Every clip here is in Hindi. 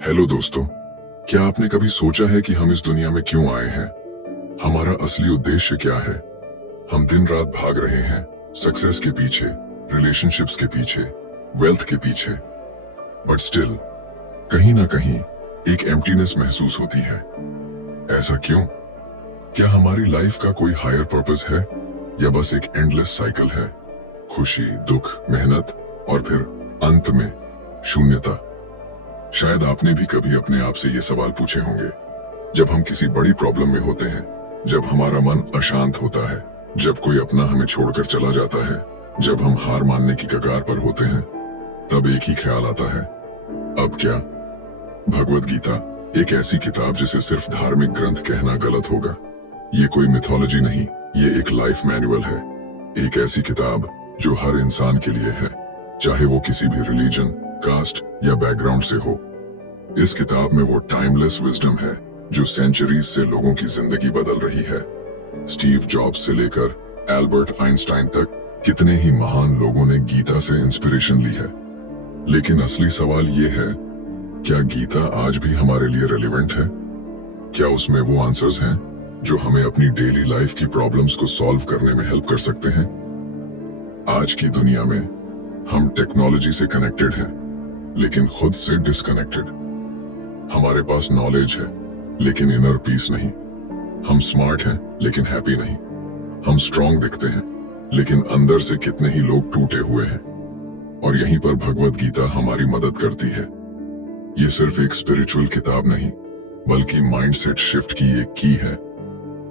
हेलो दोस्तों, क्या आपने कभी सोचा है कि हम इस दुनिया में क्यों आए हैं? हमारा असली उद्देश्य क्या है? हम दिन रात भाग रहे हैं सक्सेस के पीछे, रिलेशनशिप्स के पीछे, वेल्थ के पीछे, बट स्टिल कहीं ना कहीं एक एम्प्टीनेस महसूस होती है। ऐसा क्यों? क्या हमारी लाइफ का कोई हायर पर्पस है या बस एक एंडलेस साइकिल है? खुशी, दुख, मेहनत और फिर अंत में शून्यता। शायद आपने भी कभी अपने आप से ये सवाल पूछे होंगे जब हम किसी बड़ी प्रॉब्लम में होते हैं, जब हमारा मन अशांत होता है, जब कोई अपना हमें छोड़कर चला जाता है, जब हम हार मानने की कगार पर होते हैं, तब एक ही ख्याल आता है, अब क्या? भगवत गीता एक ऐसी किताब जिसे सिर्फ धार्मिक ग्रंथ कहना गलत होगा। ये कोई मिथोलॉजी नहीं, ये एक लाइफ मैनुअल है। एक ऐसी किताब जो हर इंसान के लिए है, चाहे वो किसी भी रिलीजन, कास्ट या बैकग्राउंड से हो। इस किताब में वो टाइमलेस विजडम है जो सेंचुरीज से लोगों की जिंदगी बदल रही है। स्टीव जॉब्स से लेकर एल्बर्ट आइंस्टाइन तक कितने ही महान लोगों ने गीता से इंस्पिरेशन ली है। लेकिन असली सवाल ये है, क्या गीता आज भी हमारे लिए रेलेवेंट है? क्या उसमें वो आंसर्स हैं जो हमें अपनी डेली लाइफ की प्रॉब्लम्स को सॉल्व करने में हेल्प कर सकते हैं? आज की दुनिया में हम टेक्नोलॉजी से कनेक्टेड हैं, लेकिन खुद से डिस्कनेक्टेड। हमारे पास नॉलेज है लेकिन इनर पीस नहीं। हम स्मार्ट हैं लेकिन हैप्पी नहीं। हम स्ट्रांग दिखते हैं लेकिन अंदर से कितने ही लोग टूटे हुए हैं। और यहीं पर भगवत गीता हमारी मदद करती है। ये सिर्फ एक स्पिरिचुअल किताब नहीं, बल्कि माइंडसेट शिफ्ट की एक की है।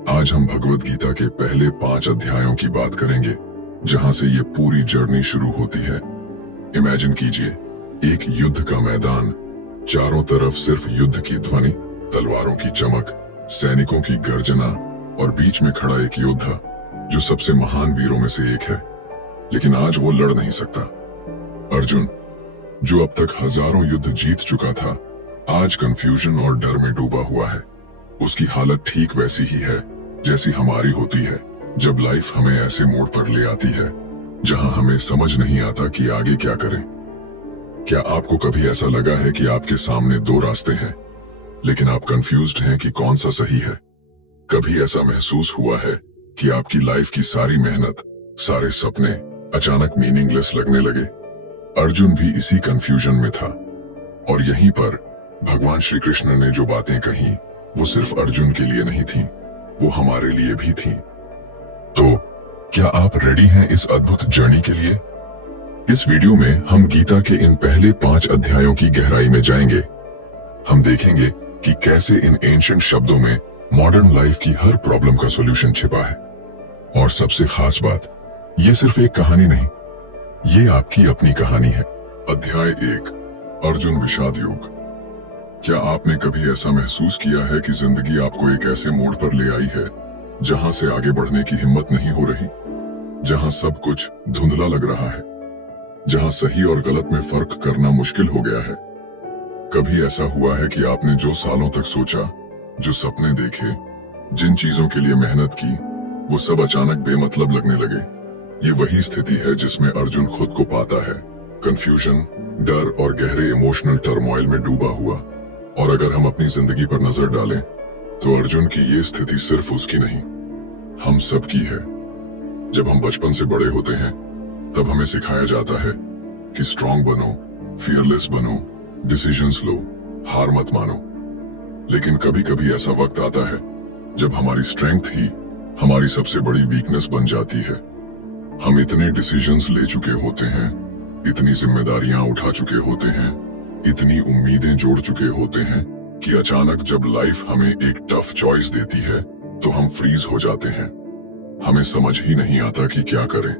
आज हम भगवत गीता के पहले 5 अध्यायों की बात करेंगे, जहां से ये पूरी जर्नी शुरू होती है। इमेजिन कीजिए एक युद्ध का मैदान, चारों तरफ सिर्फ युद्ध की ध्वनि, तलवारों की चमक, सैनिकों की गर्जना और बीच में खड़ा एक योद्धा जो सबसे महान वीरों में से एक है, लेकिन आज वो लड़ नहीं सकता। अर्जुन, जो अब तक हजारों युद्ध जीत चुका था, आज कंफ्यूजन और डर में डूबा हुआ है। उसकी हालत ठीक वैसी ही है जैसी हमारी होती है जब लाइफ हमें ऐसे मोड़ पर ले आती है जहां हमें समझ नहीं आता कि आगे क्या करें। क्या आपको कभी ऐसा लगा है कि आपके सामने 2 रास्ते हैं, लेकिन आप कंफ्यूज्ड हैं कि कौन सा सही है? कभी ऐसा महसूस हुआ है कि आपकी लाइफ की सारी मेहनत, सारे सपने अचानक मीनिंगलेस लगने लगे? अर्जुन भी इसी कंफ्यूजन में था। और यहीं पर भगवान श्री कृष्ण ने जो बातें कही, वो सिर्फ अर्जुन के लिए नहीं थी, वो हमारे लिए भी थी। तो क्या आप रेडी हैं इस अद्भुत जर्नी के लिए? इस वीडियो में हम गीता के इन पहले 5 अध्यायों की गहराई में जाएंगे। हम देखेंगे कि कैसे इन एंशिएंट शब्दों में मॉडर्न लाइफ की हर प्रॉब्लम का सॉल्यूशन छिपा है। और सबसे खास बात, ये सिर्फ एक कहानी नहीं, ये आपकी अपनी कहानी है। अध्याय 1, अर्जुन विषाद योग। क्या आपने कभी ऐसा महसूस किया है कि जिंदगी आपको एक ऐसे मोड़ पर ले आई है जहां से आगे बढ़ने की हिम्मत नहीं हो रही, जहां सब कुछ धुंधला लग रहा है, जहां सही और गलत में फर्क करना मुश्किल हो गया है? कभी ऐसा हुआ है कि आपने जो सालों तक सोचा, जो सपने देखे, जिन चीजों के लिए मेहनत की, वो सब अचानक बेमतलब लगने लगे? ये वही स्थिति है जिसमें अर्जुन खुद को पाता है, कंफ्यूजन, डर और गहरे इमोशनल टर्मोइल में डूबा हुआ। और अगर हम अपनी जिंदगी पर नजर डालें तो अर्जुन की ये स्थिति सिर्फ उसकी नहीं, हम सब की है। जब हम बचपन से बड़े होते हैं तब हमें सिखाया जाता है कि स्ट्रांग बनो, फियरलेस बनो, डिसीजंस लो, हार मत मानो। लेकिन कभी कभी ऐसा वक्त आता है जब हमारी स्ट्रेंथ ही हमारी सबसे बड़ी वीकनेस बन जाती है। हम इतने डिसीजंस ले चुके होते हैं, इतनी जिम्मेदारियां उठा चुके होते हैं, इतनी उम्मीदें जोड़ चुके होते हैं कि अचानक जब लाइफ हमें एक टफ चॉइस देती है तो हम फ्रीज हो जाते हैं। हमें समझ ही नहीं आता कि क्या करें।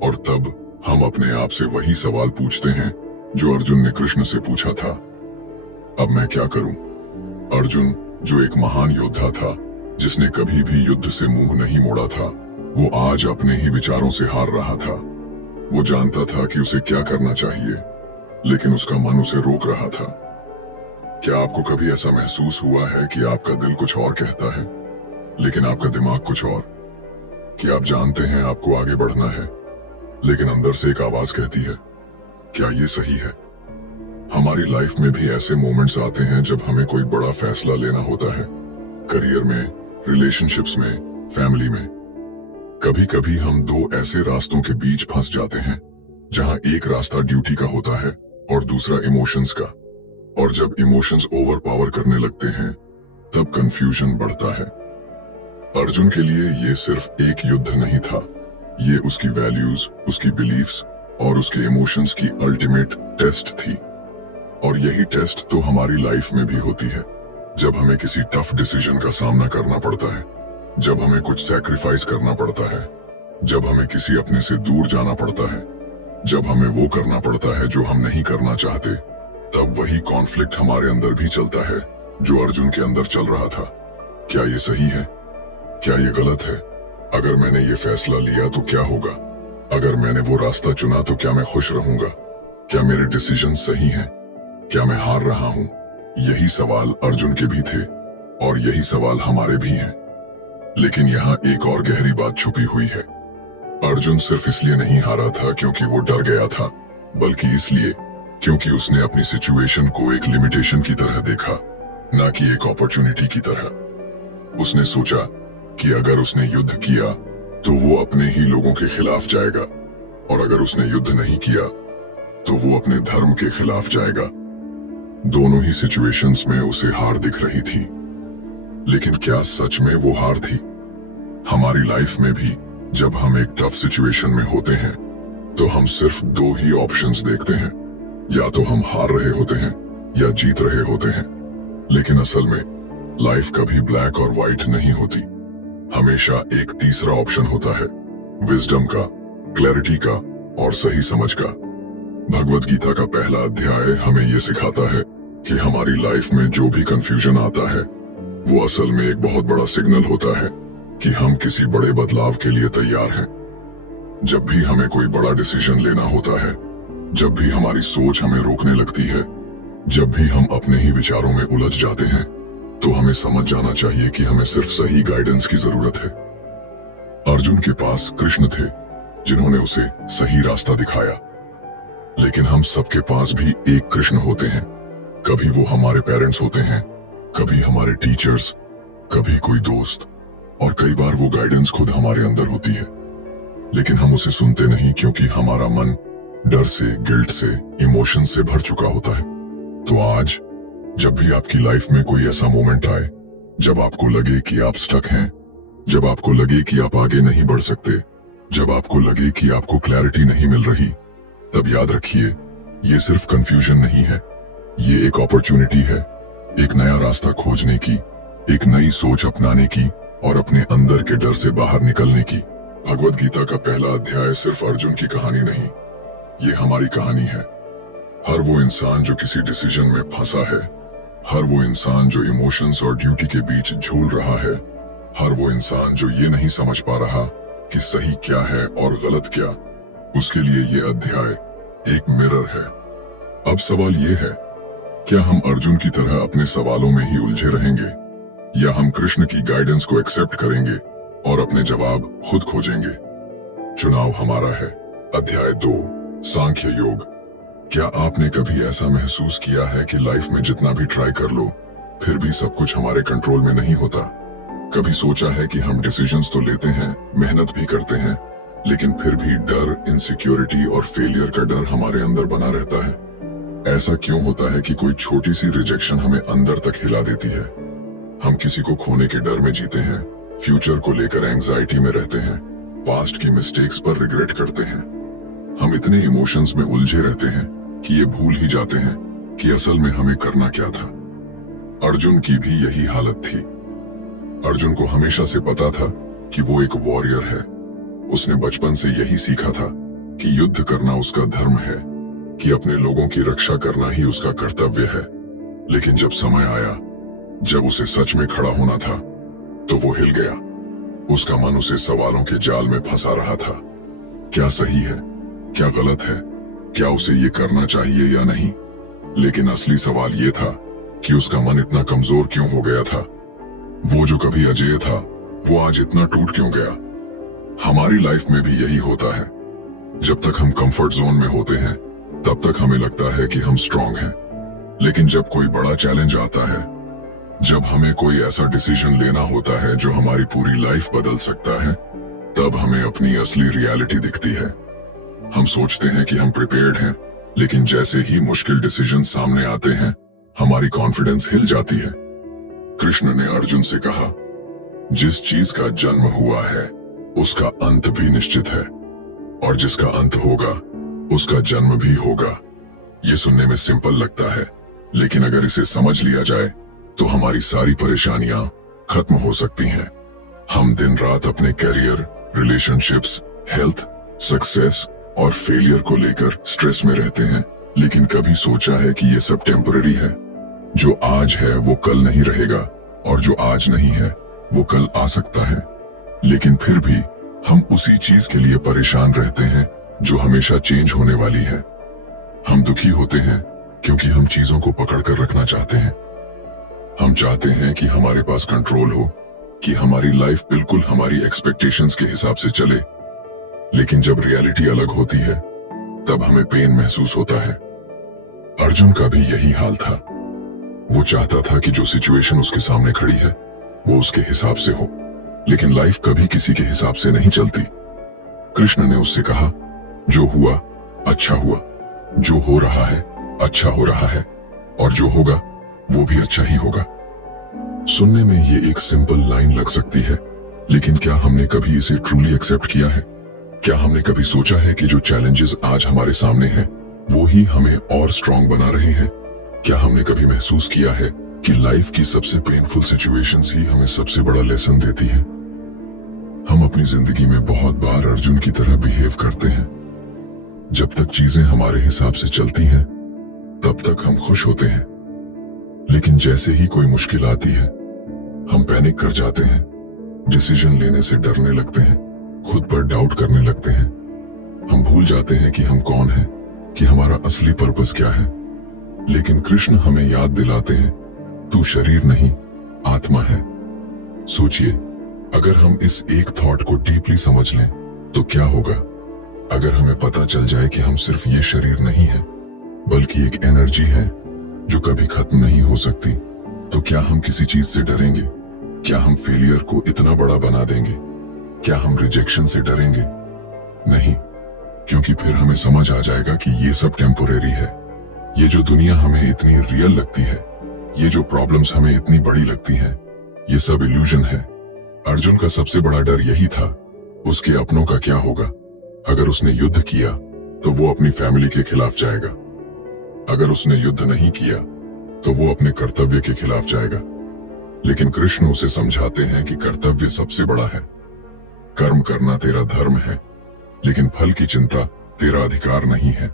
और तब हम अपने आप से वही सवाल पूछते हैं जो अर्जुन ने कृष्ण से पूछा था, अब मैं क्या करूं? अर्जुन, जो एक महान योद्धा था, जिसने कभी भी युद्ध से मुंह नहीं मोड़ा था, वो आज अपने ही विचारों से हार रहा था। वो जानता था कि उसे क्या करना चाहिए, लेकिन उसका मन उसे रोक रहा था। क्या आपको कभी ऐसा महसूस हुआ है कि आपका दिल कुछ और कहता है, लेकिन आपका दिमाग कुछ और? कि आप जानते हैं आपको आगे बढ़ना है, लेकिन अंदर से एक आवाज कहती है, क्या ये सही है? हमारी लाइफ में भी ऐसे मोमेंट्स आते हैं जब हमें कोई बड़ा फैसला लेना होता है, करियर में, रिलेशनशिप्स में, फैमिली में। कभी कभी हम दो ऐसे रास्तों के बीच फंस जाते हैं जहां एक रास्ता ड्यूटी का होता है और दूसरा इमोशंस का। और जब इमोशंस ओवर पावर करने लगते हैं तब कंफ्यूजन बढ़ता है। अर्जुन के लिए ये सिर्फ एक युद्ध नहीं था, ये उसकी वैल्यूज, उसकी बिलीफ्स और उसके इमोशंस की अल्टीमेट टेस्ट थी। और यही टेस्ट तो हमारी लाइफ में भी होती है, जब हमें किसी टफ डिसीजन का सामना करना पड़ता है, जब हमें कुछ सैक्रिफाइस करना पड़ता है, जब हमें किसी अपने से दूर जाना पड़ता है, जब हमें वो करना पड़ता है जो हम नहीं करना चाहते, तब वही कॉन्फ्लिक्ट हमारे अंदर भी चलता है जो अर्जुन के अंदर चल रहा था। क्या ये सही है? क्या ये गलत है? अगर मैंने ये फैसला लिया तो क्या होगा? अगर मैंने वो रास्ता चुना तो क्या मैं खुश रहूंगा? क्या मेरे डिसीजन सही हैं? क्या मैं हार रहा हूं? यही सवाल अर्जुन के भी थे और यही सवाल हमारे भी हैं। लेकिन यहाँ एक और गहरी बात छुपी हुई है। अर्जुन सिर्फ इसलिए नहीं हारा था क्योंकि वो डर गया था, बल्कि इसलिए क्योंकि उसने अपनी सिचुएशन को एक लिमिटेशन की तरह देखा, ना कि एक अपॉर्चुनिटी की तरह। उसने सोचा कि अगर उसने युद्ध किया तो वो अपने ही लोगों के खिलाफ जाएगा, और अगर उसने युद्ध नहीं किया तो वो अपने धर्म के खिलाफ जाएगा। दोनों ही सिचुएशंस में उसे हार दिख रही थी। लेकिन क्या सच में वो हार थी? हमारी लाइफ में भी जब हम एक टफ सिचुएशन में होते हैं तो हम सिर्फ दो ही ऑप्शंस देखते हैं, या तो हम हार रहे होते हैं या जीत रहे होते हैं। लेकिन असल में लाइफ कभी ब्लैक और व्हाइट नहीं होती। हमेशा एक तीसरा ऑप्शन होता है, विजडम का, क्लैरिटी का और सही समझ का। भगवत गीता का पहला अध्याय हमें यह सिखाता है कि हमारी लाइफ में जो भी कंफ्यूजन आता है वो असल में एक बहुत बड़ा सिग्नल होता है कि हम किसी बड़े बदलाव के लिए तैयार हैं। जब भी हमें कोई बड़ा डिसीजन लेना होता है, जब भी हमारी सोच हमें रोकने लगती है, जब भी हम अपने ही विचारों में उलझ जाते हैं, तो हमें समझ जाना चाहिए कि हमें सिर्फ सही गाइडेंस की जरूरत है। अर्जुन के पास कृष्ण थे जिन्होंने उसे सही रास्ता दिखाया। लेकिन हम सबके पास भी एक कृष्ण होते हैं। कभी वो हमारे पेरेंट्स होते हैं, कभी हमारे टीचर्स, कभी कोई दोस्त, और कई बार वो गाइडेंस खुद हमारे अंदर होती है। लेकिन हम उसे सुनते नहीं क्योंकि हमारा मन डर से, गिल्ट से, इमोशन से भर चुका होता है। तो आज जब भी आपकी लाइफ में कोई ऐसा मोमेंट आए जब आपको लगे कि आप स्टक हैं, जब आपको लगे कि आप आगे नहीं बढ़ सकते, जब आपको लगे कि आपको क्लैरिटी नहीं मिल रही, तब याद रखिए ये सिर्फ कंफ्यूजन नहीं है, ये एक अपॉर्चुनिटी है, एक नया रास्ता खोजने की, एक नई सोच अपनाने की और अपने अंदर के डर से बाहर निकलने की। भगवत गीता का पहला अध्याय सिर्फ अर्जुन की कहानी नहीं, ये हमारी कहानी है। हर वो इंसान जो किसी डिसीजन में फंसा है, हर वो इंसान जो इमोशंस और ड्यूटी के बीच झूल रहा है, हर वो इंसान जो ये नहीं समझ पा रहा कि सही क्या है और गलत क्या, उसके लिए ये अध्याय एक मिरर है। अब सवाल ये है, क्या हम अर्जुन की तरह अपने सवालों में ही उलझे रहेंगे, या हम कृष्ण की गाइडेंस को एक्सेप्ट करेंगे और अपने जवाब खुद खोजेंगे? चुनाव हमारा है। अध्याय 2, सांख्य योग। क्या आपने कभी ऐसा महसूस किया है कि लाइफ में जितना भी ट्राई कर लो फिर भी सब कुछ हमारे कंट्रोल में नहीं होता? कभी सोचा है कि हम डिसीजंस तो लेते हैं, मेहनत भी करते हैं, लेकिन फिर भी डर, इनसिक्योरिटी और फेलियर का डर हमारे अंदर बना रहता है? ऐसा क्यों होता है कि कोई छोटी सी रिजेक्शन हमें अंदर तक हिला देती है? हम किसी को खोने के डर में जीते हैं, फ्यूचर को लेकर एंजाइटी में रहते हैं, पास्ट की मिस्टेक्स पर रिग्रेट करते हैं। हम इतने इमोशंस में उलझे रहते हैं कि ये भूल ही जाते हैं कि असल में हमें करना क्या था। अर्जुन की भी यही हालत थी। अर्जुन को हमेशा से पता था कि वो एक वॉरियर है। उसने बचपन से यही सीखा था कि युद्ध करना उसका धर्म है, कि अपने लोगों की रक्षा करना ही उसका कर्तव्य है। लेकिन जब समय आया, जब उसे सच में खड़ा होना था, तो वो हिल गया। उसका मन उसे सवालों के जाल में फंसा रहा था। क्या सही है, क्या गलत है, क्या उसे ये करना चाहिए या नहीं? लेकिन असली सवाल ये था कि उसका मन इतना कमजोर क्यों हो गया था। वो जो कभी अजेय था, वो आज इतना टूट क्यों गया? हमारी लाइफ में भी यही होता है। जब तक हम कंफर्ट जोन में होते हैं, तब तक हमें लगता है कि हम स्ट्रांग हैं। लेकिन जब कोई बड़ा चैलेंज आता है, जब हमें कोई ऐसा डिसीजन लेना होता है जो हमारी पूरी लाइफ बदल सकता है, तब हमें अपनी असली रियलिटी दिखती है। हम सोचते हैं कि हम प्रिपेयर्ड हैं, लेकिन जैसे ही मुश्किल डिसीजन सामने आते हैं, हमारी कॉन्फिडेंस हिल जाती है। कृष्ण ने अर्जुन से कहा, जिस चीज का जन्म हुआ है उसका अंत भी निश्चित है, और जिसका अंत होगा उसका जन्म भी होगा। ये सुनने में सिंपल लगता है, लेकिन अगर इसे समझ लिया जाए तो हमारी सारी परेशानियां खत्म हो सकती हैं। हम दिन रात अपने करियर, रिलेशनशिप्स, हेल्थ, सक्सेस और फेलियर को लेकर स्ट्रेस में रहते हैं, लेकिन कभी सोचा है कि ये सब टेम्पररी है? जो आज है वो कल नहीं रहेगा, और जो आज नहीं है वो कल आ सकता है। लेकिन फिर भी हम उसी चीज के लिए परेशान रहते हैं जो हमेशा चेंज होने वाली है। हम दुखी होते हैं क्योंकि हम चीजों को पकड़ कर रखना चाहते हैं। हम चाहते हैं कि हमारे पास कंट्रोल हो, कि हमारी लाइफ बिल्कुल हमारी एक्सपेक्टेशंस के हिसाब से चले। लेकिन जब रियलिटी अलग होती है, तब हमें पेन महसूस होता है। अर्जुन का भी यही हाल था। वो चाहता था कि जो सिचुएशन उसके सामने खड़ी है वो उसके हिसाब से हो, लेकिन लाइफ कभी किसी के हिसाब से नहीं चलती। कृष्ण ने उससे कहा, जो हुआ अच्छा हुआ, जो हो रहा है अच्छा हो रहा है, और जो होगा वो भी अच्छा ही होगा। सुनने में ये एक सिंपल लाइन लग सकती है, लेकिन क्या हमने कभी इसे ट्रूली एक्सेप्ट किया है? क्या हमने कभी सोचा है कि जो चैलेंजेस आज हमारे सामने हैं वो ही हमें और स्ट्रांग बना रहे हैं? क्या हमने कभी महसूस किया है कि लाइफ की सबसे पेनफुल सिचुएशंस ही हमें सबसे बड़ा लेसन देती हैं? हम अपनी जिंदगी में बहुत बार अर्जुन की तरह बिहेव करते हैं। जब तक चीजें हमारे हिसाब से चलती हैं, तब तक हम खुश होते हैं, लेकिन जैसे ही कोई मुश्किल आती है, हम पैनिक कर जाते हैं, डिसीजन लेने से डरने लगते हैं, खुद पर डाउट करने लगते हैं। हम भूल जाते हैं कि हम कौन हैं, कि हमारा असली पर्पस क्या है। लेकिन कृष्ण हमें याद दिलाते हैं, तू शरीर नहीं, आत्मा है। सोचिए, अगर हम इस एक थॉट को डीपली समझ लें तो क्या होगा? अगर हमें पता चल जाए कि हम सिर्फ ये शरीर नहीं है, बल्कि एक एनर्जी है जो कभी खत्म नहीं हो सकती, तो क्या हम किसी चीज से डरेंगे? क्या हम फेलियर को इतना बड़ा बना देंगे? क्या हम रिजेक्शन से डरेंगे? नहीं, क्योंकि फिर हमें समझ आ जाएगा कि ये सब टेम्पोरेरी है। ये जो दुनिया हमें इतनी रियल लगती है, ये जो प्रॉब्लम्स हमें इतनी बड़ी लगती हैं, ये सब इल्यूजन है। अर्जुन का सबसे बड़ा डर यही था, उसके अपनों का क्या होगा? अगर उसने युद्ध किया तो वो अपनी फैमिली के खिलाफ जाएगा। अगर उसने युद्ध नहीं किया तो वो अपने कर्तव्य के खिलाफ जाएगा। लेकिन कृष्ण उसे समझाते हैं कि कर्तव्य सबसे बड़ा है। कर्म करना तेरा धर्म है, लेकिन फल की चिंता तेरा अधिकार नहीं है।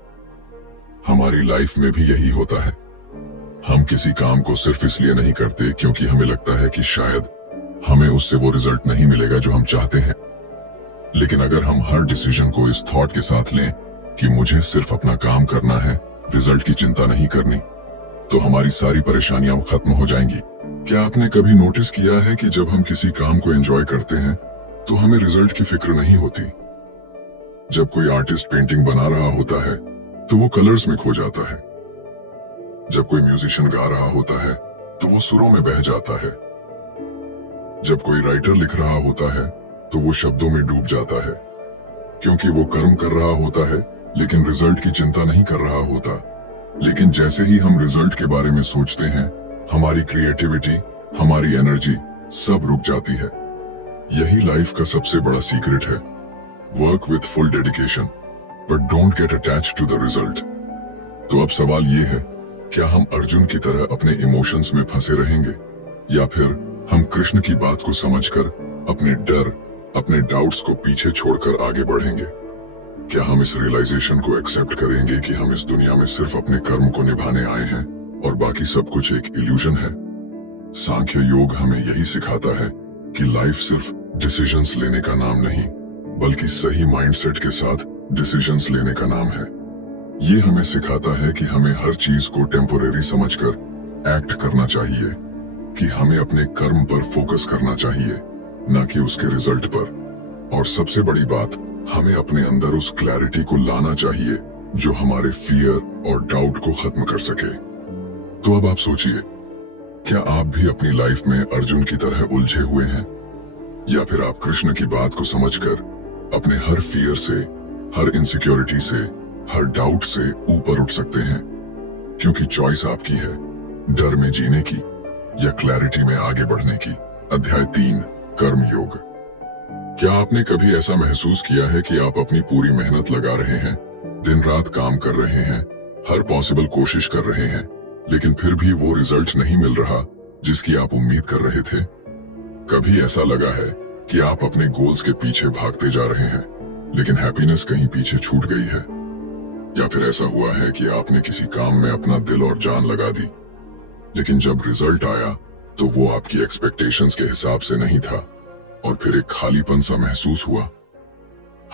हमारी लाइफ में भी यही होता है। हम किसी काम को सिर्फ इसलिए नहीं करते क्योंकि हमें लगता है कि शायद हमें उससे वो रिजल्ट नहीं मिलेगा जो हम चाहते हैं। लेकिन अगर हम हर डिसीजन को इस थॉट के साथ लें कि मुझे सिर्फ अपना काम करना है, रिजल्ट की चिंता नहीं करनी, तो हमारी सारी परेशानियां खत्म हो जाएंगी। क्या आपने कभी नोटिस किया है कि जब हम किसी काम को एंजॉय करते हैं तो हमें रिजल्ट की फिक्र नहीं होती? जब कोई आर्टिस्ट पेंटिंग बना रहा होता है तो वो कलर्स में खो जाता है। जब कोई म्यूजिशियन गा रहा होता है तो वो सुरों में बह जाता है। जब कोई राइटर लिख रहा होता है तो वो शब्दों में डूब जाता है, क्योंकि वो कर्म कर रहा होता है लेकिन रिजल्ट की चिंता नहीं कर रहा होता। लेकिन जैसे ही हम रिजल्ट के बारे में सोचते हैं, हमारी क्रिएटिविटी, हमारी एनर्जी सब रुक जाती है। यही लाइफ का सबसे बड़ा सीक्रेट है। Work with full dedication, but don't get attached to the result. तो अब सवाल ये है, क्या हम अर्जुन की तरह अपने इमोशंस में फंसे रहेंगे, या फिर हम कृष्ण की बात को समझकर अपने डर, अपने डाउट्स को पीछे छोड़कर आगे बढ़ेंगे? क्या हम इस रियलाइजेशन को एक्सेप्ट करेंगे कि हम इस दुनिया में सिर्फ अपने कर्म को निभाने आए हैं और बाकी सब कुछ एक इल्यूजन है? सांख्य योग हमें यही सिखाता है कि लाइफ सिर्फ डिसीजंस लेने का नाम नहीं, बल्कि सही माइंडसेट के साथ डिसीजंस लेने का नाम है। ये हमें सिखाता है कि हमें हर चीज को टेम्पोरेरी समझकर एक्ट करना चाहिए, कि हमें अपने कर्म पर फोकस करना चाहिए, न कि उसके रिजल्ट पर। और सबसे बड़ी बात, हमें अपने अंदर उस क्लैरिटी को लाना चाहिए जो हमारे फियर और डाउट को खत्म कर सके। तो अब आप सोचिए, क्या आप भी अपनी लाइफ में अर्जुन की तरह उलझे हुए हैं, या फिर आप कृष्ण की बात को समझकर अपने हर फियर से, हर इनसिक्योरिटी से, हर डाउट से ऊपर उठ सकते हैं? क्योंकि चॉइस आपकी है, डर में जीने की या क्लैरिटी में आगे बढ़ने की। अध्याय 3, कर्म योग। क्या आपने कभी ऐसा महसूस किया है कि आप अपनी पूरी मेहनत लगा रहे हैं, दिन रात काम कर रहे हैं, हर पॉसिबल कोशिश कर रहे हैं, लेकिन फिर भी वो रिजल्ट नहीं मिल रहा जिसकी आप उम्मीद कर रहे थे? कभी ऐसा लगा है कि आप अपने गोल्स के पीछे भागते जा रहे हैं, लेकिन हैप्पीनेस कहीं पीछे छूट गई है? या फिर ऐसा हुआ है कि आपने किसी काम में अपना दिल और जान लगा दी, लेकिन जब रिजल्ट आया तो वो आपकी एक्सपेक्टेशंस के हिसाब से नहीं था और फिर एक खालीपन सा महसूस हुआ?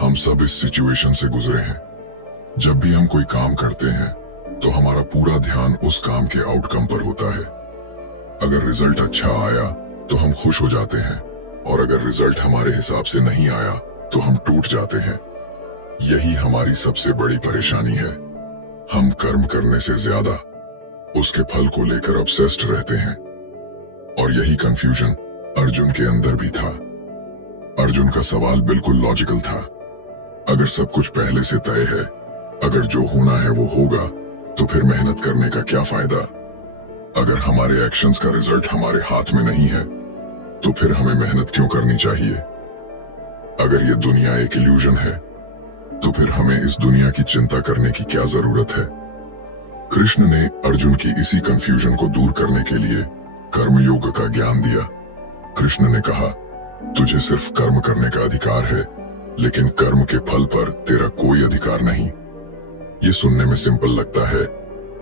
हम सब इस सिचुएशन से गुजरे हैं। जब भी हम कोई काम करते हैं तो हमारा पूरा ध्यान उस काम के आउटकम पर होता है। अगर रिजल्ट अच्छा आया तो हम खुश हो जाते हैं, और अगर रिजल्ट हमारे हिसाब से नहीं आया तो हम टूट जाते हैं। यही हमारी सबसे बड़ी परेशानी है। हम कर्म करने से ज्यादा उसके फल को लेकर ऑब्सेस्ड रहते हैं। और यही कंफ्यूजन अर्जुन के अंदर भी था। अर्जुन का सवाल बिल्कुल लॉजिकल था। अगर सब कुछ पहले से तय है, अगर जो होना है वो होगा, तो फिर मेहनत करने का क्या फायदा? अगर हमारे एक्शंस का रिजल्ट हमारे हाथ में नहीं है, तो फिर हमें मेहनत क्यों करनी चाहिए? अगर ये दुनिया एक इल्यूजन है, तो फिर हमें इस दुनिया की चिंता करने की क्या जरूरत है? कृष्ण ने अर्जुन की इसी कंफ्यूजन को दूर करने के लिए कर्मयोग का ज्ञान दिया। कृष्ण ने कहा, तुझे सिर्फ कर्म करने का अधिकार है, लेकिन कर्म के फल पर तेरा कोई अधिकार नहीं। ये सुनने में सिंपल लगता है,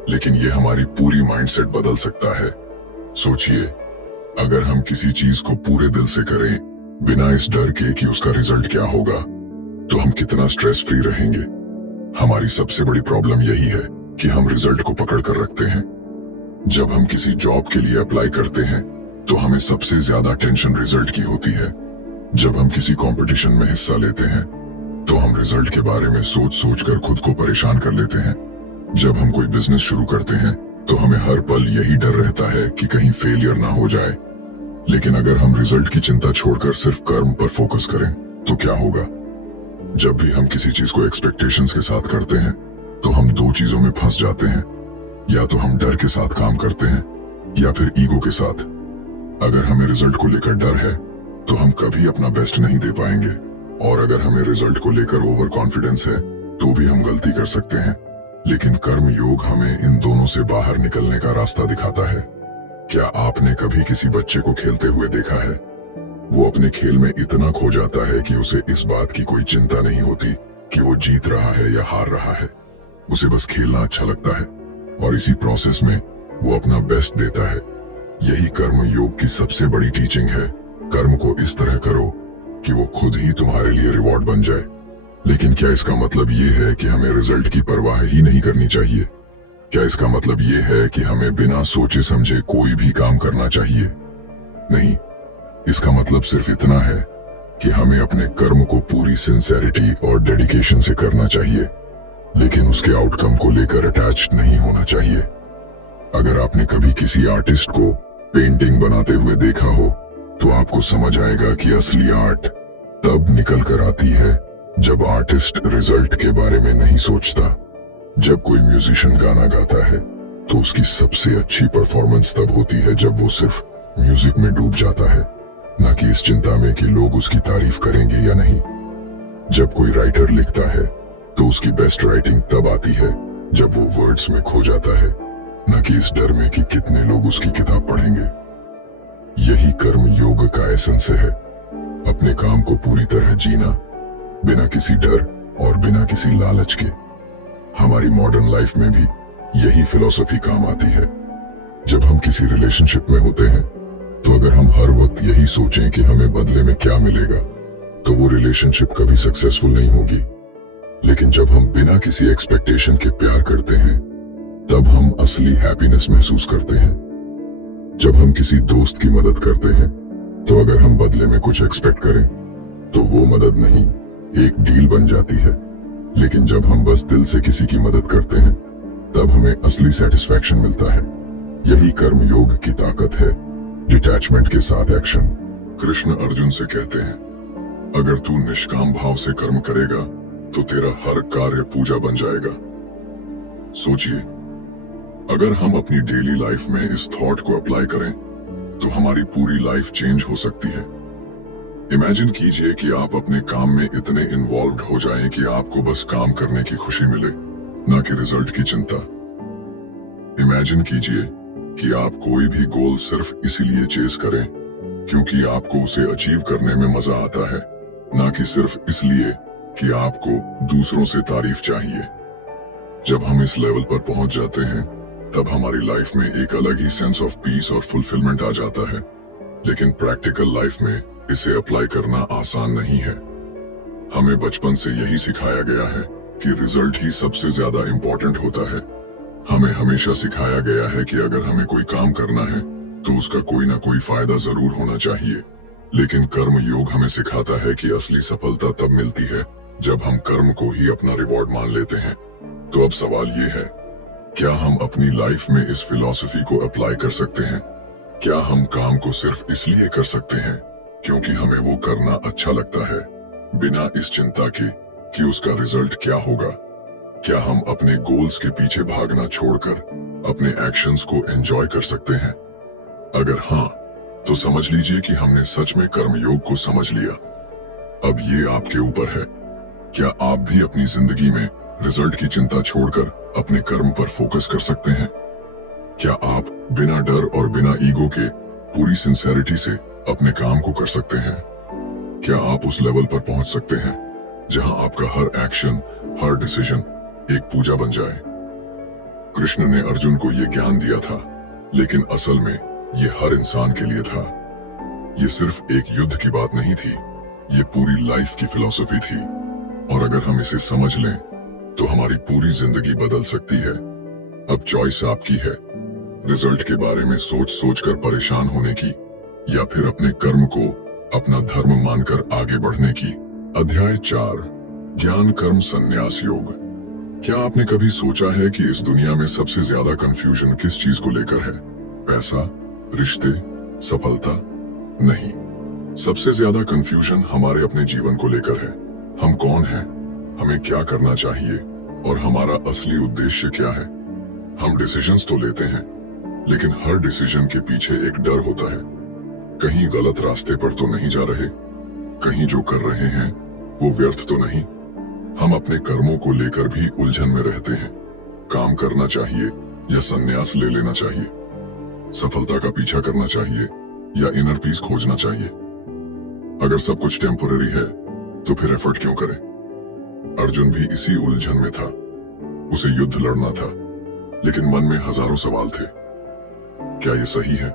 लेकिन ये हमारी पूरी माइंडसेट बदल सकता है। सोचिए, अगर हम किसी चीज को पूरे दिल से करें, बिना इस डर के कि उसका रिजल्ट क्या होगा, तो हम कितना स्ट्रेस फ्री रहेंगे। हमारी सबसे बड़ी प्रॉब्लम यही है कि हम रिजल्ट को पकड़ कर रखते हैं। जब हम किसी जॉब के लिए अप्लाई करते हैं तो हमें सबसे ज्यादा टेंशन रिजल्ट की होती है। जब हम किसी कंपटीशन में हिस्सा लेते हैं तो हम रिजल्ट के बारे में सोच सोच कर खुद को परेशान कर लेते हैं। जब हम कोई बिजनेस शुरू करते हैं तो हमें हर पल यही डर रहता है कि कहीं फेलियर ना हो जाए। लेकिन अगर हम रिजल्ट की चिंता छोड़कर सिर्फ कर्म पर फोकस करें तो क्या होगा? जब भी हम किसी चीज को एक्सपेक्टेशंस के साथ करते हैं तो हम दो चीजों में फंस जाते हैं। या तो हम डर के साथ काम करते हैं, या फिर ईगो के साथ। अगर हमें रिजल्ट को लेकर डर है तो हम कभी अपना बेस्ट नहीं दे पाएंगे, और अगर हमें रिजल्ट को लेकर ओवर कॉन्फिडेंस है तो भी हम गलती कर सकते हैं। लेकिन कर्म योग हमें इन दोनों से बाहर निकलने का रास्ता दिखाता है। क्या आपने कभी किसी बच्चे को खेलते हुए देखा है? वो अपने खेल में इतना खो जाता है कि उसे इस बात की कोई चिंता नहीं होती कि वो जीत रहा है या हार रहा है। उसे बस खेलना अच्छा लगता है, और इसी प्रोसेस में वो अपना बेस्ट देता है। यही कर्म योग की सबसे बड़ी टीचिंग है। कर्म को इस तरह करो कि वो खुद ही तुम्हारे लिए रिवॉर्ड बन जाए। लेकिन क्या इसका मतलब ये है कि हमें रिजल्ट की परवाह ही नहीं करनी चाहिए? क्या इसका मतलब ये है कि हमें बिना सोचे समझे कोई भी काम करना चाहिए? नहीं, इसका मतलब सिर्फ इतना है कि हमें अपने कर्म को पूरी सिंसेरिटी और डेडिकेशन से करना चाहिए, लेकिन उसके आउटकम को लेकर अटैच्ड नहीं होना चाहिए। अगर आपने कभी किसी आर्टिस्ट को पेंटिंग बनाते हुए देखा हो तो आपको समझ आएगा कि असली आर्ट तब निकल कर आती है जब आर्टिस्ट रिजल्ट के बारे में नहीं सोचता। जब कोई म्यूजिशियन गाना गाता है तो उसकी सबसे अच्छी परफॉर्मेंस तब होती है जब वो सिर्फ म्यूजिक में डूब जाता है, न कि इस चिंता में कि लोग उसकी तारीफ करेंगे या नहीं। जब कोई राइटर लिखता है तो उसकी बेस्ट राइटिंग तब आती है जब वो वर्ड्स में खो जाता है, न कि इस डर में कि कितने लोग उसकी किताब पढ़ेंगे। यही कर्म योग का एसेंस है। अपने काम को पूरी तरह जीना, बिना किसी डर और बिना किसी लालच के। हमारी मॉडर्न लाइफ में भी यही फिलॉसफी काम आती है। जब हम किसी रिलेशनशिप में होते हैं तो अगर हम हर वक्त यही सोचें कि हमें बदले में क्या मिलेगा, तो वो रिलेशनशिप कभी सक्सेसफुल नहीं होगी। लेकिन जब हम बिना किसी एक्सपेक्टेशन के प्यार करते हैं, तब हम असली हैप्पीनेस महसूस करते हैं। जब हम किसी दोस्त की मदद करते हैं, तो अगर हम बदले में कुछ एक्सपेक्ट करें, तो वो मदद नहीं, एक डील बन जाती है। लेकिन जब हम बस दिल से किसी की मदद करते हैं, तब हमें असली सेटिस्फैक्शन मिलता है। यही कर्म योग की ताकत है, डिटैचमेंट के साथ एक्शन। कृष्ण अर्जुन से कहते हैं, अगर तू निष्काम भाव से कर्म करेगा तो तेरा हर कार्य पूजा बन जाएगा। सोचिए, अगर हम अपनी डेली लाइफ में इस थॉट को अप्लाई करें तो हमारी पूरी लाइफ चेंज हो सकती है। इमेजिन कीजिए कि आप अपने काम में इतने इन्वॉल्व्ड हो जाएं कि आपको बस काम करने की खुशी मिले, ना कि रिजल्ट की चिंता। इमेजिन कीजिए कि आप कोई भी गोल सिर्फ इसीलिए चेस करें क्योंकि आपको उसे अचीव करने में मजा आता है, ना कि सिर्फ इसलिए कि आपको दूसरों से तारीफ चाहिए। जब हम इस लेवल पर पहुंच जाते हैं तब हमारी लाइफ में एक अलग ही सेंस ऑफ पीस और फुलफिलमेंट आ जाता है। लेकिन प्रैक्टिकल लाइफ में इसे अप्लाई करना आसान नहीं है। हमें बचपन से यही सिखाया गया है कि रिजल्ट ही सबसे ज्यादा इंपॉर्टेंट होता है। हमें हमेशा सिखाया गया है कि अगर हमें कोई काम करना है तो उसका कोई ना कोई फायदा जरूर होना चाहिए। लेकिन कर्म योग हमें सिखाता है कि असली सफलता तब मिलती है जब हम कर्म को ही अपना रिवॉर्ड मान लेते हैं। तो अब सवाल ये है, क्या हम अपनी लाइफ में इस फिलॉसफी को अप्लाई कर सकते हैं? क्या हम काम को सिर्फ इसलिए कर सकते हैं क्योंकि हमें वो करना अच्छा लगता है, बिना इस चिंता के कि उसका रिजल्ट क्या होगा? क्या हम अपने गोल्स के पीछे भागना छोड़कर अपने एक्शंस को एंजॉय कर सकते हैं? अगर हाँ, तो समझ लीजिए कि हमने सच में कर्मयोग को समझ लिया। अब ये आपके ऊपर है। क्या आप भी अपनी जिंदगी में रिजल्ट की चिंता छोड़कर अपने कर्म पर फोकस कर सकते हैं? क्या आप बिना डर और बिना ईगो के पूरी सिंसेरिटी से अपने काम को कर सकते हैं? क्या आप उस लेवल पर पहुंच सकते हैं जहां आपका हर एक्शन, हर डिसीजन एक पूजा बन जाए? कृष्ण ने अर्जुन को यह ज्ञान दिया था, लेकिन असल में ये हर इंसान के लिए था। ये सिर्फ एक युद्ध की बात नहीं थी, ये पूरी लाइफ की फिलॉसफी थी। और अगर हम इसे समझ लें तो हमारी पूरी जिंदगी बदल सकती है। अब चॉइस आपकी है, रिजल्ट के बारे में सोच सोच कर परेशान होने की या फिर अपने कर्म को अपना धर्म मानकर आगे बढ़ने की। अध्याय 4, ज्ञान कर्म संन्यास योग। क्या आपने कभी सोचा है कि इस दुनिया में सबसे ज्यादा कंफ्यूजन किस चीज को लेकर है? पैसा, रिश्ते, सफलता? नहीं, सबसे ज्यादा कंफ्यूजन हमारे अपने जीवन को लेकर है। हम कौन हैं, हमें क्या करना चाहिए और हमारा असली उद्देश्य क्या है? हम डिसीजंस तो लेते हैं, लेकिन हर डिसीजन के पीछे एक डर होता है। कहीं गलत रास्ते पर तो नहीं जा रहे, कहीं जो कर रहे हैं वो व्यर्थ तो नहीं। हम अपने कर्मों को लेकर भी उलझन में रहते हैं। काम करना चाहिए या संन्यास ले लेना चाहिए? सफलता का पीछा करना चाहिए या इनर पीस खोजना चाहिए? अगर सब कुछ टेम्पररी है तो फिर एफर्ट क्यों करें? अर्जुन भी इसी उलझन में था। उसे युद्ध लड़ना था, लेकिन मन में हजारों सवाल थे। क्या ये सही है?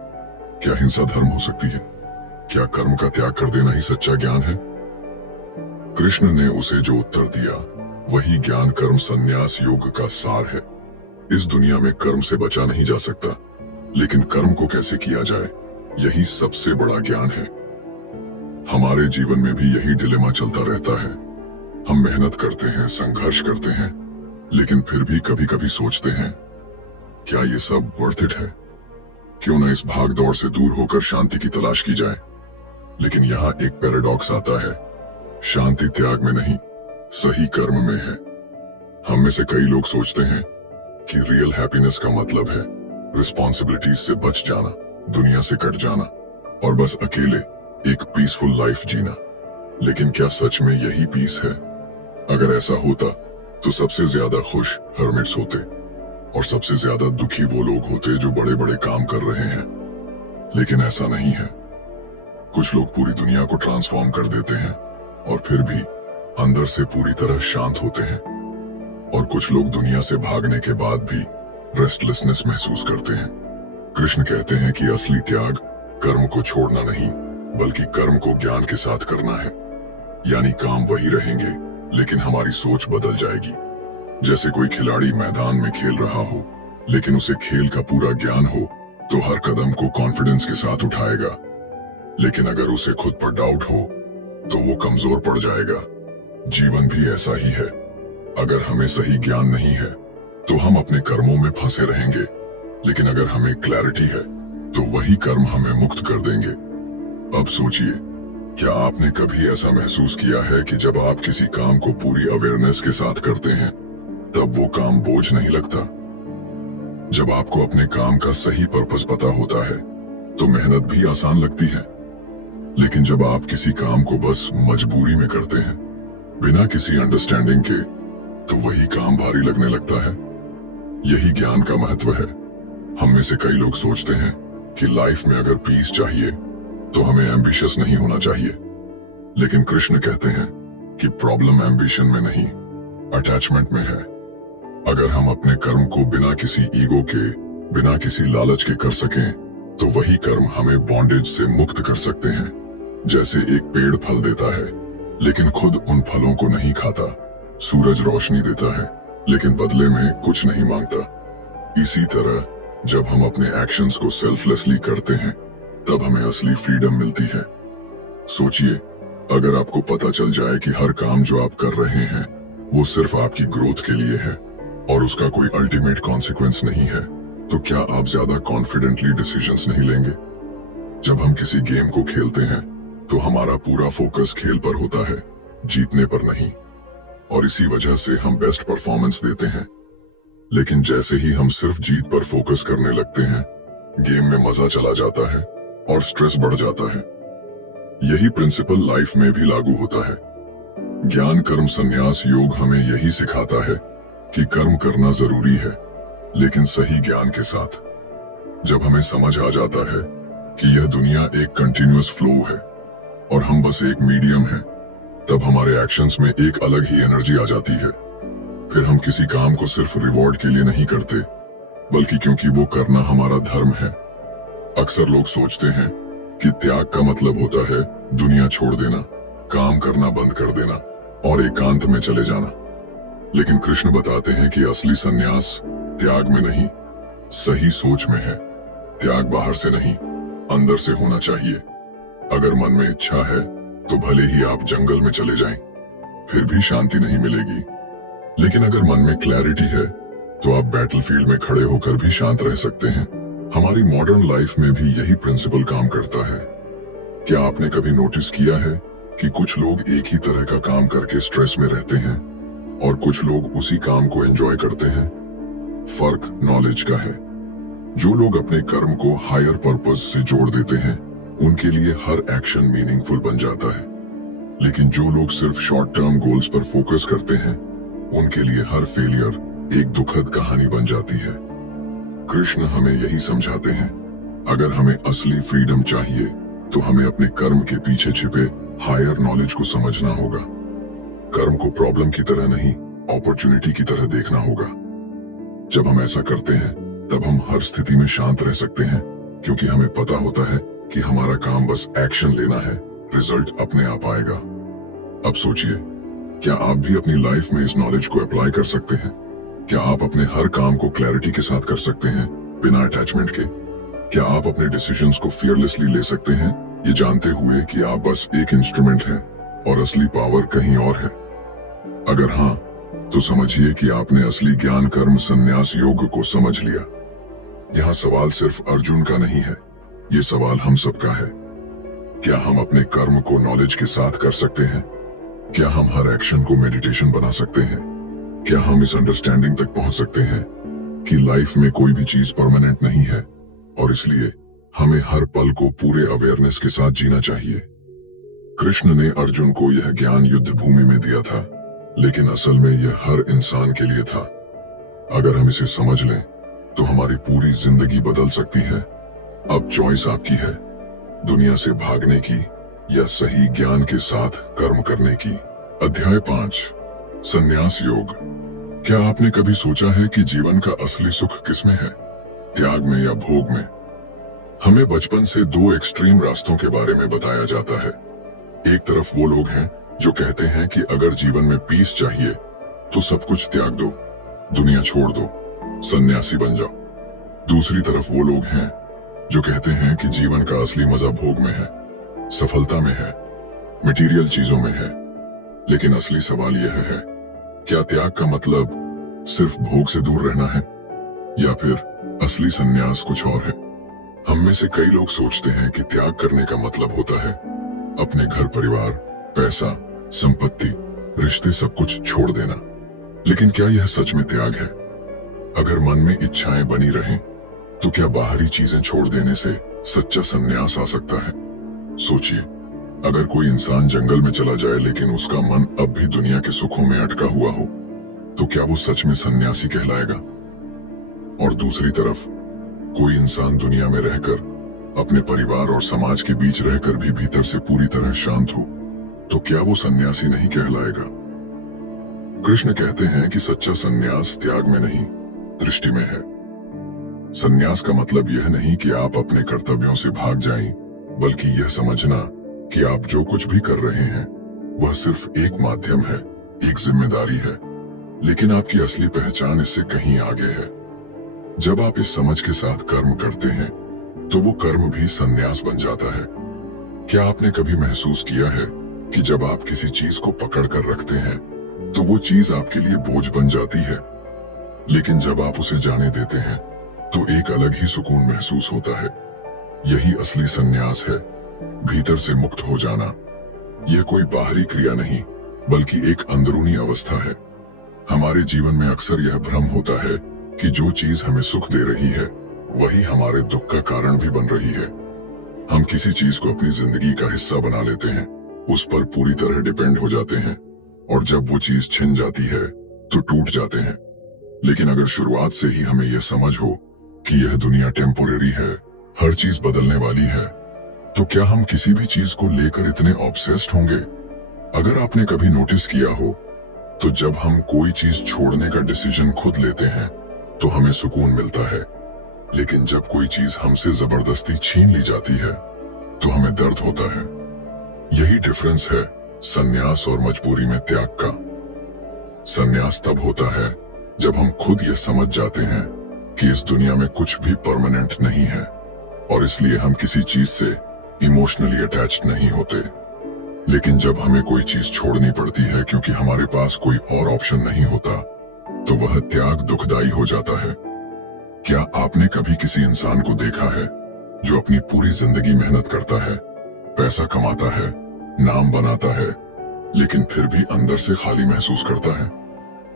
क्या हिंसा धर्म हो सकती है? क्या कर्म का त्याग कर देना ही सच्चा ज्ञान है? कृष्ण ने उसे जो उत्तर दिया वही ज्ञान कर्म संन्यास योग का सार है। इस दुनिया में कर्म से बचा नहीं जा सकता, लेकिन कर्म को कैसे किया जाए यही सबसे बड़ा ज्ञान है। हमारे जीवन में भी यही डिलेमा चलता रहता है। हम मेहनत करते हैं, संघर्ष करते हैं, लेकिन फिर भी कभी कभी सोचते हैं, क्या ये सब वर्थ इट है? क्यों ना इस भाग दौड़ से दूर होकर शांति की तलाश की जाए? लेकिन यहाँ एक पैराडॉक्स आता है, शांति त्याग में नहीं, सही कर्म में है। हम में से कई लोग सोचते हैं कि रियल हैप्पीनेस का मतलब है रिस्पॉन्सिबिलिटीज से बच जाना, दुनिया से कट जाना और बस अकेले एक पीसफुल लाइफ जीना। लेकिन क्या सच में यही पीस है? अगर ऐसा होता तो सबसे ज्यादा खुश हर्मिट्स होते और सबसे ज्यादा दुखी वो लोग होते जो बड़े बड़े काम कर रहे हैं। लेकिन ऐसा नहीं है। कुछ लोग पूरी दुनिया को ट्रांसफॉर्म कर देते हैं और फिर भी अंदर से पूरी तरह शांत होते हैं। और कुछ लोग दुनिया से भागने के बाद भी रेस्टलेसनेस महसूस करते हैं। कृष्ण कहते हैं कि असली त्याग कर्म को छोड़ना नहीं, बल्कि कर्म को ज्ञान के साथ करना है। यानी काम वही रहेंगे, लेकिन हमारी सोच बदल जाएगी। जैसे कोई खिलाड़ी मैदान में खेल रहा हो, लेकिन उसे खेल का पूरा ज्ञान हो तो हर कदम को कॉन्फिडेंस के साथ उठाएगा। लेकिन अगर उसे खुद पर डाउट हो तो वो कमजोर पड़ जाएगा। जीवन भी ऐसा ही है। अगर हमें सही ज्ञान नहीं है तो हम अपने कर्मों में फंसे रहेंगे, लेकिन अगर हमें क्लैरिटी है तो वही कर्म हमें मुक्त कर देंगे। अब सोचिए, क्या आपने कभी ऐसा महसूस किया है कि जब आप किसी काम को पूरी अवेयरनेस के साथ करते हैं तब वो काम बोझ नहीं लगता? जब आपको अपने काम का सही पर्पस पता होता है तो मेहनत भी आसान लगती है। लेकिन जब आप किसी काम को बस मजबूरी में करते हैं बिना किसी अंडरस्टैंडिंग के, तो वही काम भारी लगने लगता है। यही ज्ञान का महत्व है। हम में से कई लोग सोचते हैं कि लाइफ में अगर पीस चाहिए तो हमें एम्बिशियस नहीं होना चाहिए, लेकिन कृष्ण कहते हैं कि प्रॉब्लम एम्बिशन में नहीं, अटैचमेंट में है। अगर हम अपने कर्म को बिना किसी ईगो के, बिना किसी लालच के कर सकें तो वही कर्म हमें बॉन्डेज से मुक्त कर सकते हैं। जैसे एक पेड़ फल देता है लेकिन खुद उन फलों को नहीं खाता, सूरज रोशनी देता है लेकिन बदले में कुछ नहीं मांगता। इसी तरह जब हम अपने एक्शंस को सेल्फलेसली करते हैं तब हमें असली फ्रीडम मिलती है। सोचिए, अगर आपको पता चल जाए कि हर काम जो आप कर रहे हैं वो सिर्फ आपकी ग्रोथ के लिए है और उसका कोई अल्टीमेट कॉन्सिक्वेंस नहीं है, तो क्या आप ज्यादा कॉन्फिडेंटली डिसीजंस नहीं लेंगे? जब हम किसी गेम को खेलते हैं तो हमारा पूरा फोकस खेल पर होता है, जीतने पर नहीं, और इसी वजह से हम बेस्ट परफॉर्मेंस देते हैं। लेकिन जैसे ही हम सिर्फ जीत पर फोकस करने लगते हैं, गेम में मजा चला जाता है और स्ट्रेस बढ़ जाता है। यही प्रिंसिपल लाइफ में भी लागू होता है। ज्ञान कर्म संन्यास योग हमें यही सिखाता है कि कर्म करना जरूरी है, लेकिन सही ज्ञान के साथ। जब हमें समझ आ जाता है कि यह दुनिया एक कंटिन्यूअस फ्लो है और हम बस एक मीडियम हैं, तब हमारे एक्शंस में एक अलग ही एनर्जी आ जाती है। फिर हम किसी काम को सिर्फ रिवॉर्ड के लिए नहीं करते, बल्कि क्योंकि वो करना हमारा धर्म है। अक्सर लोग सोचते हैं कि त्याग का मतलब होता है दुनिया छोड़ देना, काम करना बंद कर देना और एकांत में चले जाना। लेकिन कृष्ण बताते हैं कि असली संन्यास त्याग में नहीं, सही सोच में है। त्याग बाहर से नहीं, अंदर से होना चाहिए। अगर मन में इच्छा है तो भले ही आप जंगल में चले जाएं, फिर भी शांति नहीं मिलेगी। लेकिन अगर मन में क्लैरिटी है तो आप बैटलफील्ड में खड़े होकर भी शांत रह सकते हैं। हमारी मॉडर्न लाइफ में भी यही प्रिंसिपल काम करता है। क्या आपने कभी नोटिस किया है कि कुछ लोग एक ही तरह का काम करके स्ट्रेस में रहते हैं और कुछ लोग उसी काम को एंजॉय करते हैं? फर्क नॉलेज का है। जो लोग अपने कर्म को हायर पर्पस से जोड़ देते हैं, उनके लिए हर एक्शन मीनिंगफुल बन जाता है। लेकिन जो लोग सिर्फ शॉर्ट टर्म गोल्स पर फोकस करते हैं, उनके लिए हर फेलियर एक दुखद कहानी बन जाती है। कृष्ण हमें यही समझाते हैं, अगर हमें असली फ्रीडम चाहिए तो हमें अपने कर्म के पीछे छिपे हायर नॉलेज को समझना होगा। कर्म को प्रॉब्लम की तरह नहीं, अपॉर्चुनिटी की तरह देखना होगा। जब हम ऐसा करते हैं तब हम हर स्थिति में शांत रह सकते हैं, क्योंकि हमें पता होता है कि हमारा काम बस एक्शन लेना है, रिजल्ट अपने आप आएगा। अब सोचिए, क्या आप भी अपनी लाइफ में इस नॉलेज को अप्लाई कर सकते हैं? क्या आप अपने हर काम को क्लैरिटी के साथ कर सकते हैं, बिना अटैचमेंट के? क्या आप अपने डिसीजंस को फियरलेसली ले सकते हैं, ये जानते हुए कि आप बस एक इंस्ट्रूमेंट हैं और असली पावर कहीं और है? अगर हाँ, तो समझिए कि आपने असली ज्ञान कर्म संन्यास योग को समझ लिया। यहाँ सवाल सिर्फ अर्जुन का नहीं है, ये सवाल हम सबका है। क्या हम अपने कर्म को नॉलेज के साथ कर सकते हैं? क्या हम हर एक्शन को मेडिटेशन बना सकते हैं? क्या हम इस अंडरस्टैंडिंग तक पहुंच सकते हैं कि लाइफ में कोई भी चीज परमानेंट नहीं है और इसलिए हमें हर पल को पूरे अवेयरनेस के साथ जीना चाहिए? कृष्ण ने अर्जुन को यह ज्ञान युद्ध भूमि में दिया था, लेकिन असल में यह हर इंसान के लिए था। अगर हम इसे समझ लें तो हमारी पूरी जिंदगी बदल सकती है। अब चॉइस आपकी है, दुनिया से भागने की या सही ज्ञान के साथ कर्म करने की। अध्याय 5, संन्यास योग। क्या आपने कभी सोचा है कि जीवन का असली सुख किसमें है, त्याग में या भोग में? हमें बचपन से दो एक्सट्रीम रास्तों के बारे में बताया जाता है। एक तरफ वो लोग हैं जो कहते हैं कि अगर जीवन में पीस चाहिए तो सब कुछ त्याग दो, दुनिया छोड़ दो, सन्यासी बन जाओ। दूसरी तरफ वो लोग हैं जो कहते हैं कि जीवन का असली मजा भोग में है, सफलता में है, मटेरियल चीजों में है। लेकिन असली सवाल यह है, क्या त्याग का मतलब सिर्फ भोग से दूर रहना है, या फिर असली संन्यास कुछ और है। हम में से कई लोग सोचते हैं कि त्याग करने का मतलब होता है अपने घर परिवार, पैसा, संपत्ति, रिश्ते सब कुछ छोड़ देना। लेकिन क्या यह सच में त्याग है? अगर मन में इच्छाएं बनी रहें, तो क्या बाहरी चीजें छोड़ देने से सच्चा संन्यास आ सकता है? सोचिए, अगर कोई इंसान जंगल में चला जाए लेकिन उसका मन अब भी दुनिया के सुखों में अटका हुआ हो, तो क्या वो सच में सन्यासी कहलाएगा? और दूसरी तरफ कोई इंसान दुनिया में रहकर, अपने परिवार और समाज के बीच रहकर भी भीतर से पूरी तरह शांत हो, तो क्या वो सन्यासी नहीं कहलाएगा? कृष्ण कहते हैं कि सच्चा सन्यास त्याग में नहीं, दृष्टि में है। सन्यास का मतलब यह नहीं कि आप अपने कर्तव्यों से भाग जाएं, बल्कि यह समझना कि आप जो कुछ भी कर रहे हैं वह सिर्फ एक माध्यम है, एक जिम्मेदारी है, लेकिन आपकी असली पहचान इससे कहीं आगे है। जब आप इस समझ के साथ कर्म करते हैं, तो वो कर्म भी सन्यास बन जाता है। क्या आपने कभी महसूस किया है कि जब आप किसी चीज को पकड़ कर रखते हैं, तो वो चीज आपके लिए बोझ बन जाती है, लेकिन जब आप उसे जाने देते हैं, तो एक अलग ही सुकून महसूस होता है। यही असली सन्यास है, भीतर से मुक्त हो जाना। यह कोई बाहरी क्रिया नहीं, बल्कि एक अंदरूनी अवस्था है। हमारे जीवन में अक्सर यह भ्रम होता है कि जो चीज हमें सुख दे रही है, वही हमारे दुख का कारण भी बन रही है। हम किसी चीज को अपनी जिंदगी का हिस्सा बना लेते हैं, उस पर पूरी तरह डिपेंड हो जाते हैं, और जब वो चीज छिन जाती है तो टूट जाते हैं। लेकिन अगर शुरुआत से ही हमें यह समझ हो कि यह दुनिया टेम्पोरेरी है, हर चीज बदलने वाली है, तो क्या हम किसी भी चीज को लेकर इतने ऑब्सेस्ड होंगे? अगर आपने कभी नोटिस किया हो, तो जब हम कोई चीज छोड़ने का डिसीजन खुद लेते हैं, तो हमें सुकून मिलता है, लेकिन जब कोई चीज हमसे जबरदस्ती छीन ली जाती है, तो हमें दर्द होता है। यही डिफरेंस है सन्यास और मजबूरी में त्याग का। सन्यास तब होता है जब हम खुद यह समझ जाते हैं कि इस दुनिया में कुछ भी परमानेंट नहीं है, और इसलिए हम किसी चीज से इमोशनली अटैच्ड नहीं होते। लेकिन जब हमें कोई चीज छोड़नी पड़ती है क्योंकि हमारे पास कोई और ऑप्शन नहीं होता, तो वह त्याग दुखदाई हो जाता है। क्या आपने कभी किसी इंसान को देखा है जो अपनी पूरी जिंदगी मेहनत करता है, पैसा कमाता है, नाम बनाता है, लेकिन फिर भी अंदर से खाली महसूस करता है?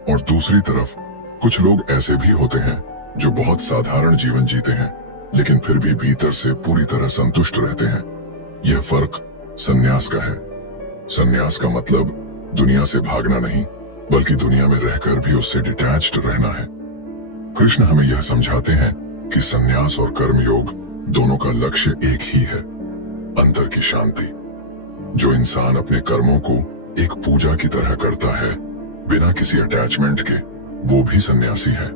और दूसरी तरफ कुछ लोग ऐसे भी होते हैं जो बहुत साधारण जीवन जीते हैं, लेकिन फिर भी भीतर से पूरी तरह संतुष्ट रहते हैं। यह फर्क सन्यास का है। सन्यास का मतलब दुनिया से भागना नहीं, बल्कि दुनिया में रहकर भी उससे डिटैच्ड रहना है। कृष्ण हमें यह समझाते हैं कि सन्यास और कर्मयोग दोनों का लक्ष्य एक ही है, अंतर की शांति। जो इंसान अपने कर्मों को एक पूजा की तरह करता है, बिना किसी अटैचमेंट के, वो भी सन्यासी है।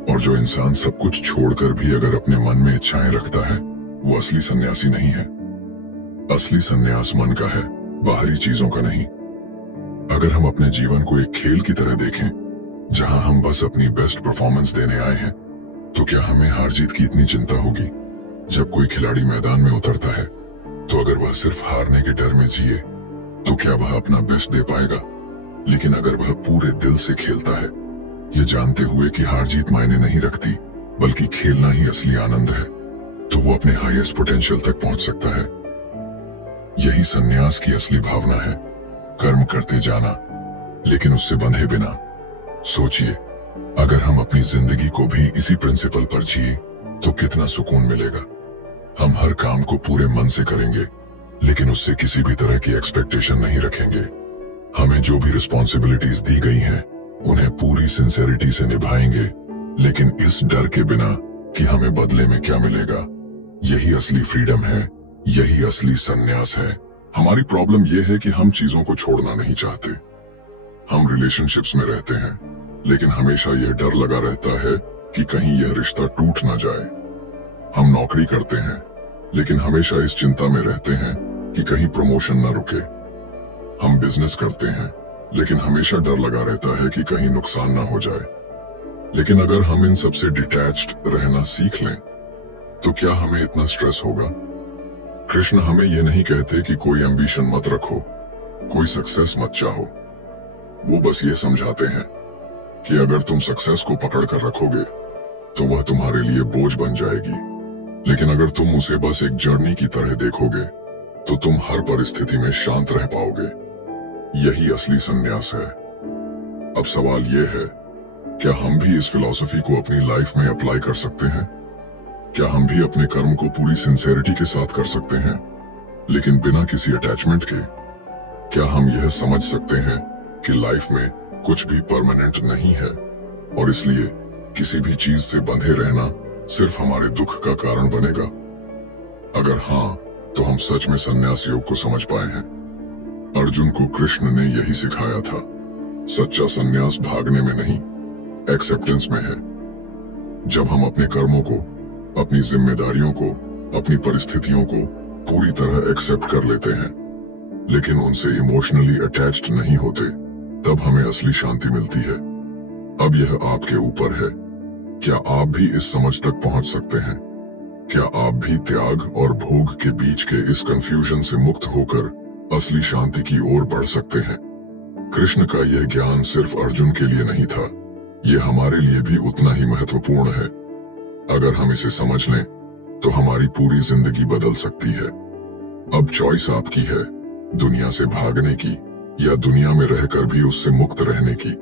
और जो इंसान सब कुछ छोड़कर भी अगर अपने मन में इच्छाएं रखता है, वो असली सन्यासी नहीं है। असली सन्यास मन का है, बाहरी चीजों का नहीं। अगर हम अपने जीवन को एक खेल की तरह देखें, जहां हम बस अपनी बेस्ट परफॉर्मेंस देने आए हैं, तो क्या हमें हार जीत की इतनी चिंता होगी? जब कोई खिलाड़ी मैदान में उतरता है, तो अगर वह सिर्फ हारने के डर में जिए, तो क्या वह अपना बेस्ट दे पाएगा? लेकिन अगर वह पूरे दिल से खेलता है, ये जानते हुए कि हार जीत मायने नहीं रखती, बल्कि खेलना ही असली आनंद है, तो वो अपने हाईएस्ट पोटेंशियल तक पहुंच सकता है। यही सन्यास की असली भावना है, कर्म करते जाना, लेकिन उससे बंधे बिना। सोचिए, अगर हम अपनी जिंदगी को भी इसी प्रिंसिपल पर जिए, तो कितना सुकून मिलेगा। हम हर काम को पूरे मन से करेंगे, लेकिन उससे किसी भी तरह की एक्सपेक्टेशन नहीं रखेंगे। हमें जो भी रिस्पॉन्सिबिलिटीज दी गई हैं, उन्हें पूरी सिंसेरिटी से निभाएंगे, लेकिन इस डर के बिना कि हमें बदले में क्या मिलेगा। यही असली फ्रीडम है, यही असली सन्यास है। हमारी प्रॉब्लम यह है कि हम चीजों को छोड़ना नहीं चाहते। हम रिलेशनशिप्स में रहते हैं, लेकिन हमेशा यह डर लगा रहता है कि कहीं यह रिश्ता टूट ना जाए। हम नौकरी करते हैं, लेकिन हमेशा इस चिंता में रहते हैं कि कहीं प्रमोशन ना रुके। हम बिजनेस करते हैं, लेकिन हमेशा डर लगा रहता है कि कहीं नुकसान ना हो जाए। लेकिन अगर हम इन सबसे डिटैच्ड रहना सीख लें, तो क्या हमें इतना स्ट्रेस होगा? कृष्ण हमें यह नहीं कहते कि कोई एम्बिशन मत रखो, कोई सक्सेस मत चाहो। वो बस ये समझाते हैं कि अगर तुम सक्सेस को पकड़ कर रखोगे, तो वह तुम्हारे लिए बोझ बन जाएगी। लेकिन अगर तुम उसे बस एक जर्नी की तरह देखोगे तो तुम हर परिस्थिति में शांत रह पाओगे। यही असली संन्यास है। अब सवाल यह है, क्या हम भी इस फिलॉसफी को अपनी लाइफ में अप्लाई कर सकते हैं? क्या हम भी अपने कर्म को पूरी सिंसेरिटी के साथ कर सकते हैं, लेकिन बिना किसी अटैचमेंट के? क्या हम यह समझ सकते हैं कि लाइफ में कुछ भी परमानेंट नहीं है और इसलिए किसी भी चीज से बंधे रहना सिर्फ हमारे दुख का कारण बनेगा? अगर हाँ, तो हम सच में संन्यास योग को समझ पाए हैं। अर्जुन को कृष्ण ने यही सिखाया था। सच्चा संन्यास भागने में नहीं, एक्सेप्टेंस में है। जब हम अपने कर्मों को, अपनी जिम्मेदारियों को, अपनी परिस्थितियों को पूरी तरह एक्सेप्ट कर लेते हैं, लेकिन उनसे इमोशनली अटैच्ड नहीं होते, तब हमें असली शांति मिलती है। अब यह आपके ऊपर है। क्या आप भी इस समझ तक पहुंच सकते हैं? क्या आप भी त्याग और भोग के बीच के इस कंफ्यूजन से मुक्त होकर असली शांति की ओर बढ़ सकते हैं? कृष्ण का यह ज्ञान सिर्फ अर्जुन के लिए नहीं था, यह हमारे लिए भी उतना ही महत्वपूर्ण है। अगर हम इसे समझ लें तो हमारी पूरी जिंदगी बदल सकती है। अब चॉइस आपकी है, दुनिया से भागने की या दुनिया में रहकर भी उससे मुक्त रहने की।